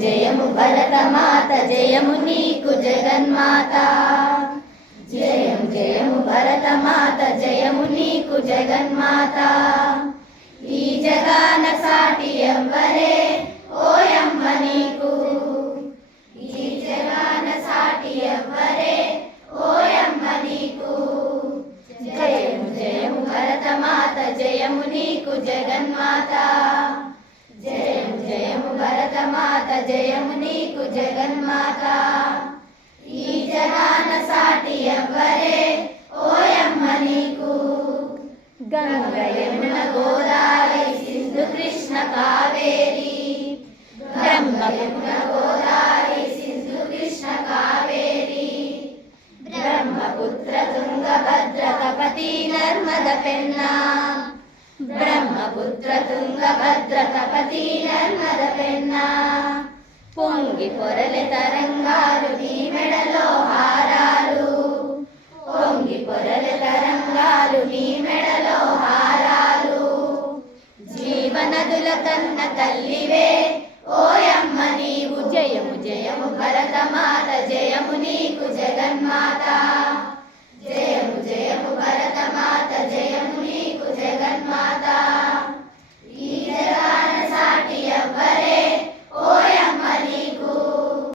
జయము భరతమాత జయము నీకు జగన్మాత జయము జయము భరతమాత జయము నీకు జగన్మాత ఈ జగాన సాటి ఎవ్వరే ఓయమ్మ నీకు ఈ జగాన సాటి ఎవ్వరే ఓయమ్మ నీకు జయము జయము భరతమాత జయము నీకు జగన్మాత జయము జయము భరతమాత జయము నీకు జగన్మాత ఈ జగాన సాటి ఎవ్వరే ఓయమ్మ నీకు గంగ యమున గోదావరి సింధు కృష్ణ కావేరి బ్రహ్మపుత్ర గోదావరి సింధు కృష్ణ కావేరి బ్రహ్మపుత్ర తుంగభద్ర తపతి నర్మద పెన్నా బ్రహ్మపుత్ర తుంగభద్ర తపతి నర్మద పెన్నా పొంగి పొరలె తరంగాలు నీ మెడలో హారాలు పొంగి పొరలె తరంగాలు నీ మెడలో హారాలు జీవనదుల కన్న తల్లివే ఓయమ్మ నీవు జయము జయము భరతమాత జయము నీకు జగన్మాత జయ